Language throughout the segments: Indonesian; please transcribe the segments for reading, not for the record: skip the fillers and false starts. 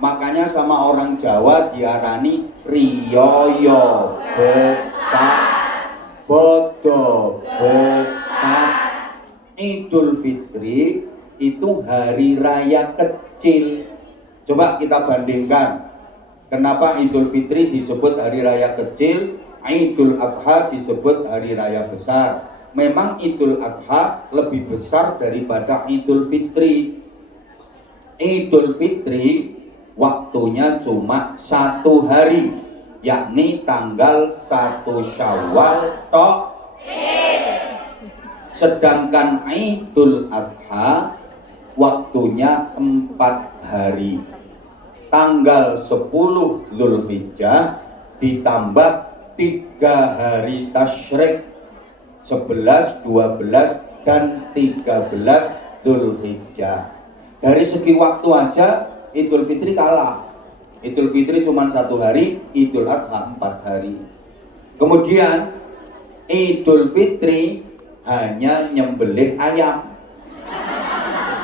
Makanya sama orang Jawa diarani riyoyo besar, bodo besar. Idul Fitri itu hari raya kecil. Coba kita bandingkan, kenapa Idul Fitri disebut hari raya kecil, Idul Adha disebut hari raya besar. Memang Idul Adha lebih besar daripada Idul Fitri. Idul Fitri waktunya cuma 1 hari, yakni tanggal 1 Syawal tok. Sedangkan Idul Adha waktunya 4 hari, tanggal 10 Dzulhijjah ditambah 3 hari tasyrik, 11, 12, dan 13 Dzulhijjah. Dari segi waktu aja Idul Fitri kalah. Idul Fitri cuma 1 hari, Idul Adha 4 hari. Kemudian Idul Fitri hanya nyembelih ayam,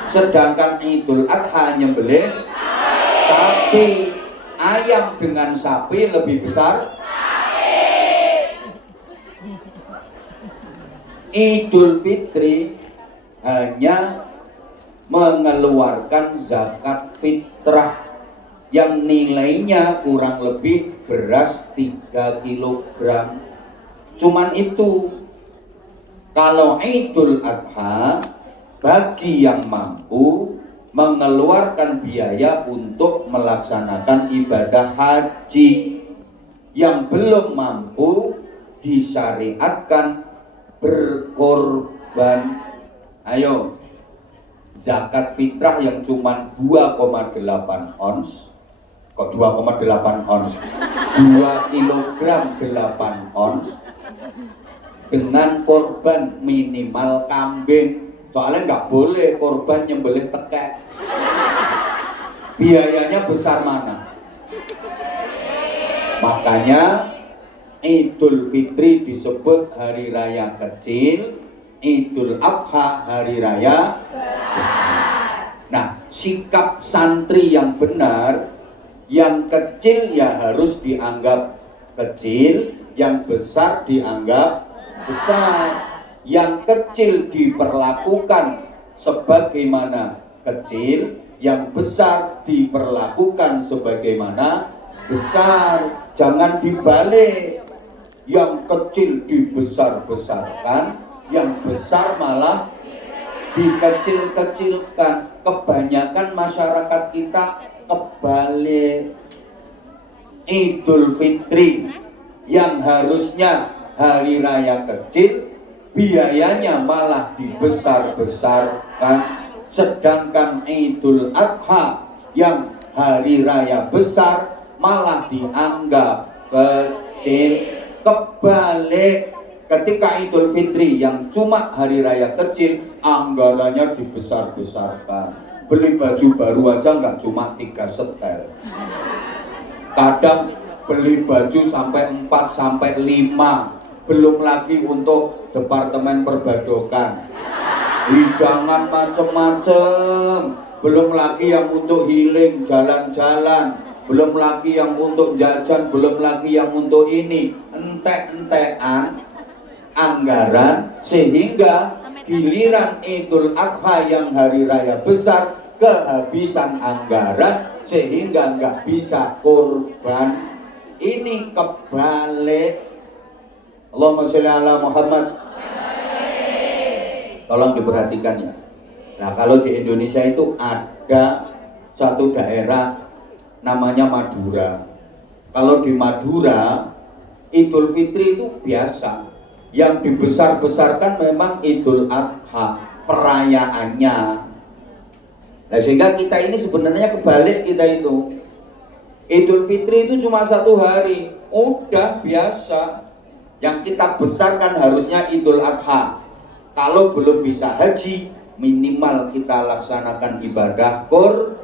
sedangkan Idul Adha nyembelih sapi. Ayam dengan sapi lebih besar. Idul Fitri hanya mengeluarkan zakat fitrah yang nilainya kurang lebih beras 3 kg. Cuman itu. Kalau Idul Adha bagi yang mampu mengeluarkan biaya untuk melaksanakan ibadah haji, yang belum mampu disyariatkan berkorban. Ayo, zakat fitrah yang cuma 2,8 ons, kok 2,8 ons, 2 kilogram 8 ons, dengan korban minimal kambing. Soalnya nggak boleh korban nyembelih tekek, biayanya besar mana. Makanya Idul Fitri disebut hari raya kecil, Idul Adha hari raya besar. Nah, sikap santri yang benar, yang kecil ya harus dianggap kecil, yang besar dianggap besar. Yang kecil diperlakukan sebagaimana kecil, yang besar diperlakukan sebagaimana besar. Jangan dibalik, yang kecil dibesar-besarkan, yang besar malah dikecil-kecilkan. Kebanyakan masyarakat kita kebalik. Idul Fitri yang harusnya hari raya kecil, biayanya malah dibesar-besarkan. Sedangkan Idul Adha yang hari raya besar malah dianggap kecil. Kebalik, ketika Idul Fitri yang cuma hari raya kecil, anggarannya dibesar-besarkan. Beli baju baru aja nggak cuma 3 setel, kadang beli baju sampai 4 sampai 5. Belum lagi untuk departemen perbadokan, hidangan macem-macem. Belum lagi yang untuk healing, jalan-jalan. Belum lagi yang untuk jajan, belum lagi yang untuk ini. Entek-entekan anggaran, sehingga giliran Idul Adha yang hari raya besar kehabisan anggaran, sehingga nggak bisa kurban. Ini kebalik. Allahumma sholli ala Muhammad. Tolong diperhatikan ya. Nah, kalau di Indonesia itu ada satu daerah namanya Madura. Kalau di Madura Idul Fitri itu biasa. Yang dibesar-besarkan memang Idul Adha, perayaannya. Nah, sehingga kita ini sebenarnya kebalik kita itu. Idul Fitri itu cuma 1 hari, udah biasa. Yang kita besarkan harusnya Idul Adha. Kalau belum bisa haji, minimal kita laksanakan ibadah kurban.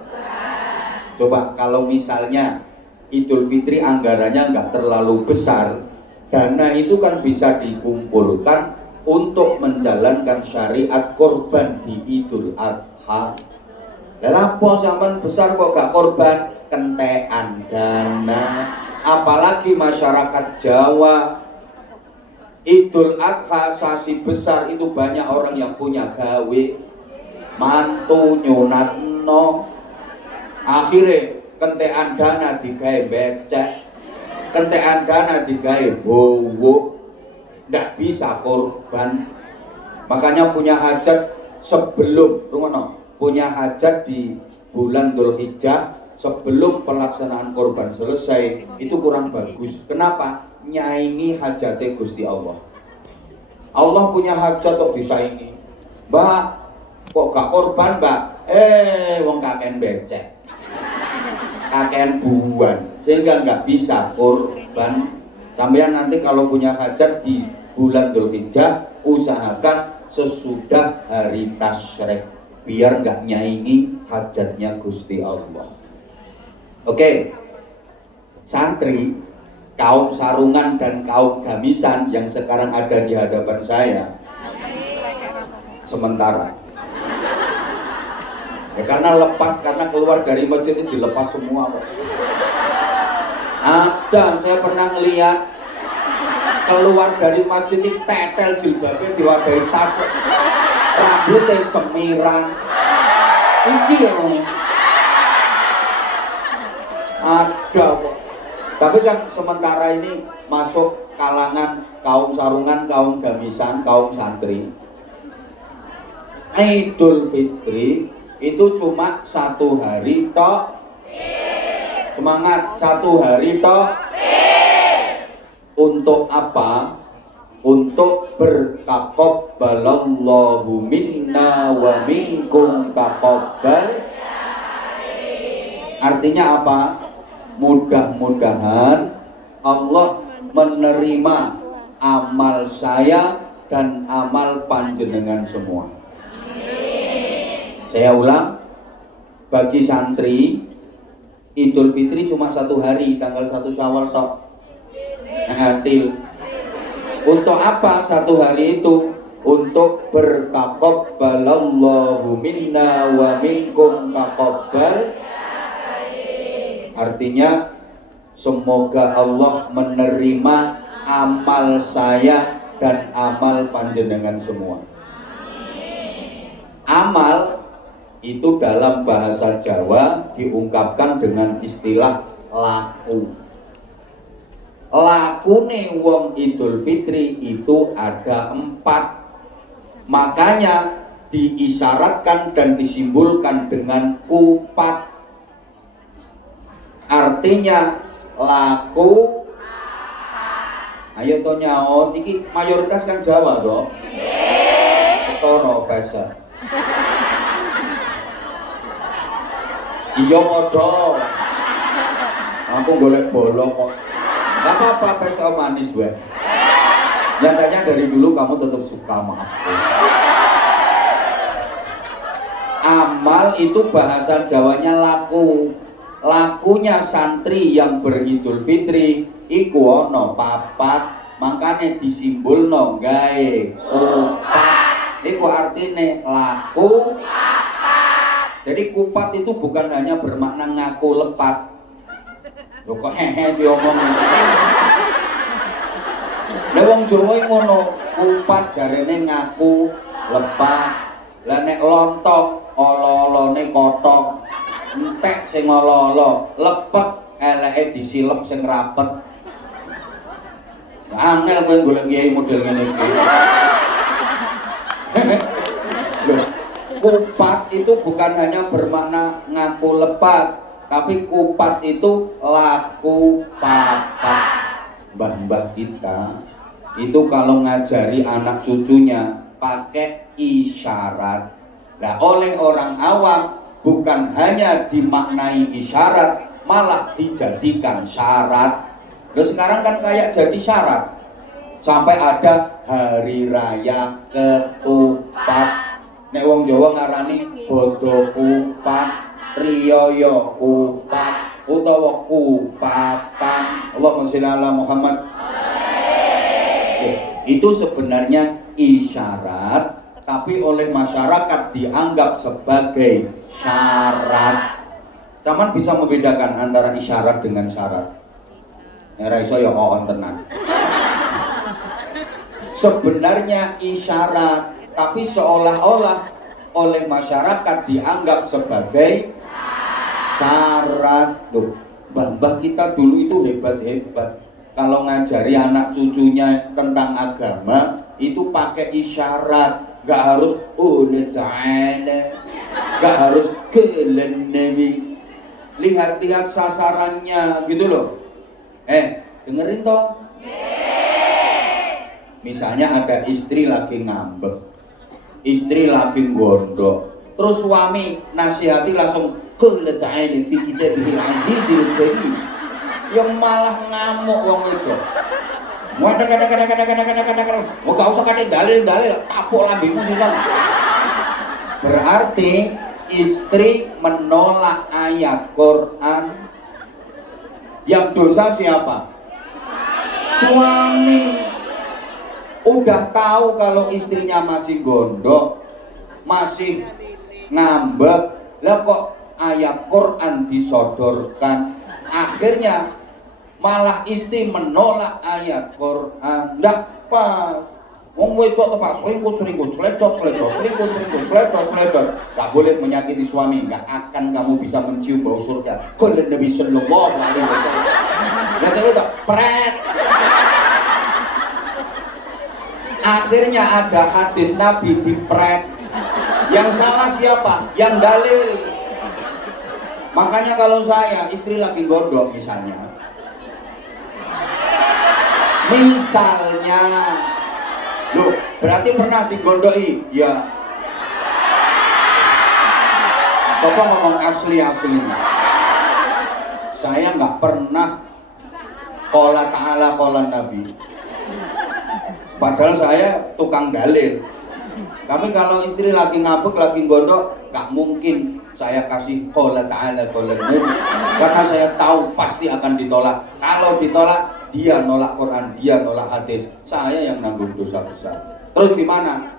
Coba kalau misalnya Idul Fitri anggarannya nggak terlalu besar, dana itu kan bisa dikumpulkan untuk menjalankan syariat kurban di Idul Adha. Lapo sampean besar kok gak kurban? kentekan dana. Apalagi masyarakat Jawa, Idul Adha sasi besar itu banyak orang yang punya gawe, mantu nyunatno, akhirnya kentekan dana digawe becek, kentekan dana digawe bowo, ndak bisa korban. Makanya punya hajat sebelum punya hajat di bulan Dzulhijjah sebelum pelaksanaan korban selesai itu kurang bagus. Kenapa? Nyaingi hajatnya Gusti Allah. Allah punya hajat kok disaingi. Mbak, kok gak korban, Mbak? Wong kakean becek, kakean buan, sehingga nggak bisa korban. Sampeyan nanti kalau punya hajat di bulan Dzulhijjah, usahakan sesudah hari tasyrik biar nggak nyaingi hajatnya Gusti Allah. Oke, santri, kaum sarungan dan kaum gamisan yang sekarang ada di hadapan saya, sementara ya karena keluar dari masjid itu dilepas semua kok. Ada, saya pernah ngeliat keluar dari masjid ini tetel jilbabnya diwadahi tas, rambutnya semiran. Ini loh, ada kok. Tapi kan sementara ini masuk kalangan kaum sarungan, kaum gamisan, kaum santri. Idul Fitri itu cuma 1 hari tok. Semangat, 1 hari tok. Untuk apa? Untuk bertaqabbalallahu minna wa minkum taqabbal. Artinya apa? Mudah-mudahan Allah menerima amal saya dan amal panjenengan semua. Saya ulang, bagi santri Idul Fitri cuma 1 hari, tanggal 1 Syawal tok. Adil. Untuk apa 1 hari itu? Untuk bertaqabbalallahu minna wa minkum taqabbal. Artinya semoga Allah menerima amal saya dan amal panjenengan semua. Amal itu dalam bahasa Jawa diungkapkan dengan istilah laku. Lakune wong Idul Fitri itu ada 4. Makanya diisyaratkan dan disimbolkan dengan kupat. Artinya laku. Ayo to nyaut, iki mayoritas kan Jawa dong. Ketoro bahasa. Iya podo. Aku golek bolong kok. Gak apa-apa, bahasa manis gue. Nyatanya dari dulu kamu tetap suka sama aku. Amal itu bahasa Jawanya laku. Lakunya santri yang beridul fitri iku ono 4, makanya disimbulno gawe kupat. Iku artine laku kupat. Jadi kupat itu bukan hanya bermakna ngaku lepat. Lho kok hehe diomong. Nek wong Jawa ngono, kupat jarene ngaku lepat. Lah nek lontok olo-olone kotok. Entek sing olo-olo, lepet eleke disilep sing rapet. Angel kowe golek kiai model ngene iki. Loh, kupat itu bukan hanya bermakna ngaku lepat, tapi kupat itu laku papat. Mbah-mbah kita itu kalau ngajari anak cucunya pakai isyarat. Nah, oleh orang awam bukan hanya dimaknai isyarat, malah dijadikan syarat. Loh, sekarang kan kayak jadi syarat. Sampai ada hari raya ketupat. Nek wong Jawa ngarani bodo kupat, riyoyo kupat, utawa kupatan. Allahumma sholli ala Muhammad. Itu sebenarnya isyarat, tapi oleh masyarakat dianggap sebagai syarat. Caman bisa membedakan antara isyarat dengan syarat. Ora iso ya on tenan. Sebenarnya isyarat, tapi seolah-olah oleh masyarakat dianggap sebagai syarat. Loh, mbah-mbah kita dulu itu hebat-hebat. Kalau ngajari anak cucunya tentang agama itu pakai isyarat, nggak harus nggak harus kelenewi. Lihat-lihat sasarannya gitu loh. Dengerin toh. Misalnya ada istri lagi ngambek, istri lagi gondok, terus suami nasihati langsung kelenewi fi kitabil azizil karim. Yang malah ngamuk wong itu. Mau gak usah kadang dalil tapuk lambemu sisa. Berarti istri menolak ayat Quran. Yang dosa siapa? Suami. Udah tahu kalau istrinya masih gondok, masih ngambek, lah kok ayat Quran disodorkan. Akhirnya malah istri menolak ayat Quran. Ndak pas. Wong wedok tepak selingkuh, seledot. Nggak boleh menyakiti suami. Nggak akan kamu bisa mencium bau surga. Qala Nabi sallallahu alaihi wasallam. Biasanya itu pret. Akhirnya ada hadis Nabi dipret. Yang salah siapa? Yang dalil. Makanya kalau saya istri lagi gondok misalnya, loh, berarti pernah digondoi? Ya. Coba ngomong asli-aslinya. Saya nggak pernah qala ta'ala qala Nabi. Padahal saya tukang dalil. Tapi kalau istri lagi ngabuk, lagi gondok, nggak mungkin saya kasih qala ta'ala qala Nabi. Karena saya tahu pasti akan ditolak. Kalau ditolak, dia nolak Quran, dia nolak hadis, saya yang nanggung dosa besar. Terus gimana?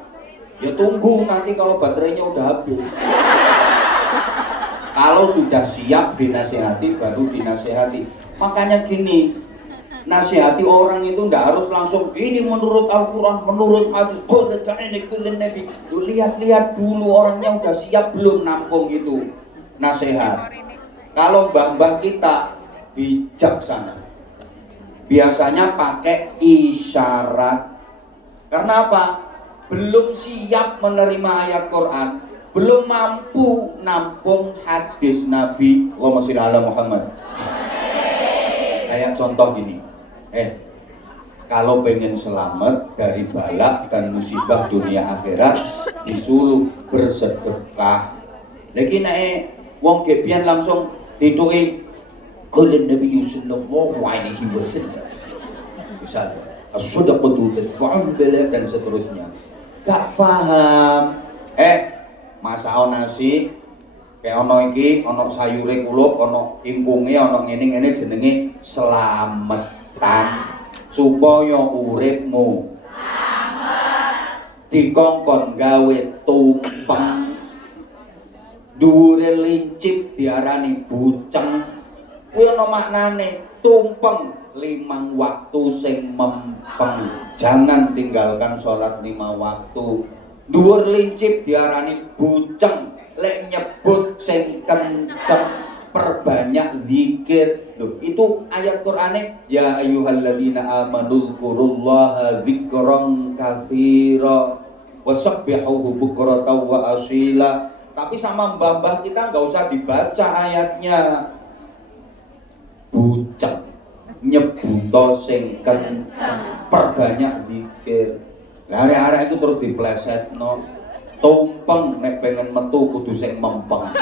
Ya tunggu nanti kalau baterainya udah habis. Kalau sudah siap dinasihati, baru dinasihati. Makanya gini, nasihati orang itu nggak harus langsung ini menurut Al-Quran, menurut hadis. Lihat-lihat dulu orangnya udah siap belum nampung itu nasihat. Kalau mbah-mbah kita bijaksana, biasanya pakai isyarat. Karena apa? Belum siap menerima ayat Quran, belum mampu nampung hadis Nabi Allahumma sholli ala Muhammad. Kayak contoh gini, kalau pengen selamat dari balak dan musibah dunia akhirat, disuruh bersedekah. Lagi naik wong gebian langsung dituin qala Nabi sallallahu alaihi wasallam. Misalnya as-sadaqatu tadfa'ul bala dan seterusnya. Gak paham. Masak nasi kayak ono iki, ono sayure kulup, ono ingkunge, ono ngene-ngene jenenge slametan supaya uripmu slamet. Dikongkon gawe tumpeng. Dhuwure lincip diarani buceng. Kuwi ana maknane tumpeng 5 waktu sing mempeng. Jangan tinggalkan sholat 5 waktu. Dhuwur lincip diarani buceng. Lek nyebut sing kenceng, perbanyak zikir. Loh, itu ayat Qur'ane ya ayyuhalladzina amanu dzkurullaha dzikran katsira wasabbihuhu bukratan wa asila. Tapi sama mbah-mbah kita nggak usah dibaca ayatnya. Buceng, nyebuto sing kenceng, perbanyak zikir. Lah arek-arek itu terus diplesetno. Tumpeng nek pengen metu kudu sing mempeng.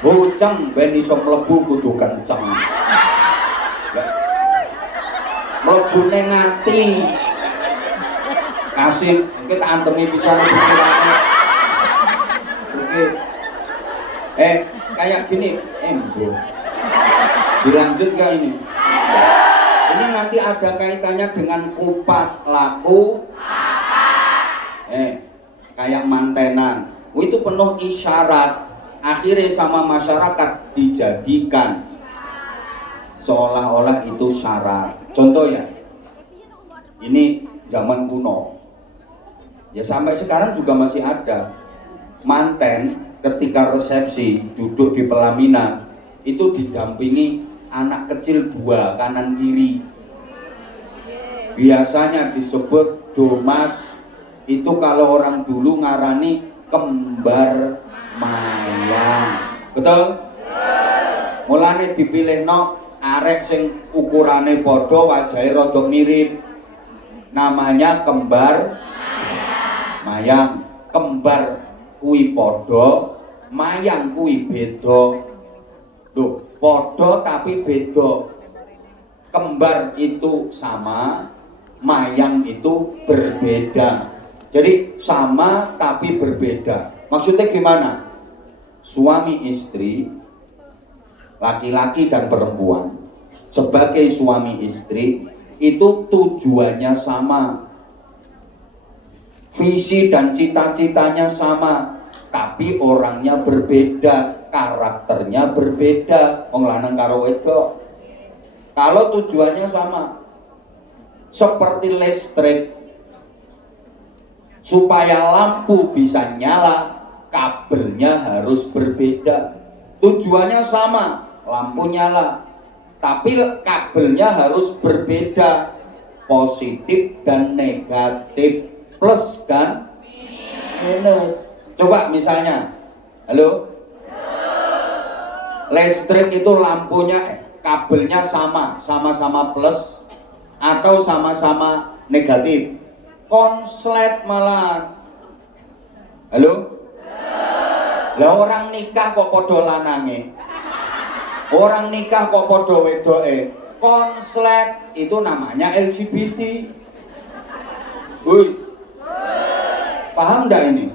Buceng ben iso mlebu kudu kenceng. Mlebune ngati. Kasih kita antemi pisan pikirane. Kayak gini, Bu. Dilanjut gak ini? Ini nanti ada kaitannya dengan kupat laku. Kayak mantenan. Itu penuh isyarat. akhirnya sama masyarakat dijadikan seolah-olah itu syarat. Contoh ya, ini zaman kuno ya, sampai sekarang juga masih ada manten ketika resepsi duduk di pelaminan itu didampingi anak kecil 2 kanan kiri, biasanya disebut domas. Itu kalau orang dulu ngarani kembar mayang, betul? Mulane dipilihno arek sing ukurane padha, wajahe rada mirip, namanya kembar mayang. Kembar kuwi padha, mayang kuwi beda. Loh, padha tapi beda. Kembar itu sama, mayang itu berbeda. Jadi sama tapi berbeda. Maksudnya gimana? Suami istri, laki-laki dan perempuan, sebagai suami istri itu tujuannya sama, visi dan cita-citanya sama, tapi orangnya berbeda, karakternya berbeda. Wong lanang karo wedok. Kalau tujuannya sama, seperti listrik, supaya lampu bisa nyala, kabelnya harus berbeda. Tujuannya sama, lampu nyala, tapi kabelnya harus berbeda, positif dan negatif, plus dan minus. Coba misalnya, halo, listrik itu lampunya, kabelnya sama-sama plus atau sama-sama negatif? Konslet malah. Halo? Lah orang nikah kok podo lanange, orang nikah kok podo wedoke. Konslet itu namanya LGBT. Woi, paham ndak ini?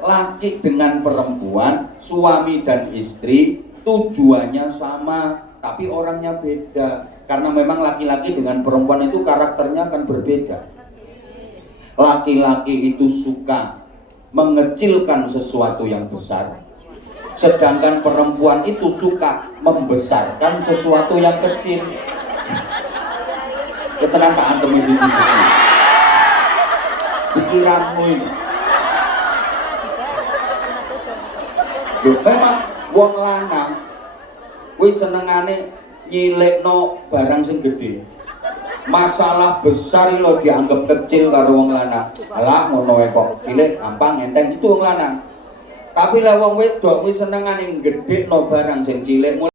Laki dengan perempuan, suami dan istri, tujuannya sama, tapi orangnya beda. Karena memang laki-laki dengan perempuan itu karakternya akan berbeda. Laki-laki itu suka mengecilkan sesuatu yang besar, sedangkan perempuan itu suka membesarkan sesuatu yang kecil. Ketenang tak antem isi pikiranmu ini. Loh, memang wong lanang wis senengane nyilekno barang sing gede. Masalah besar lo dianggap kecil karo wong lanang. Alah ngono wae kok, cilik gampang enteng itu wong lanang. Tapi lah wong wedok wis senengane gedhekno barang sing cilik.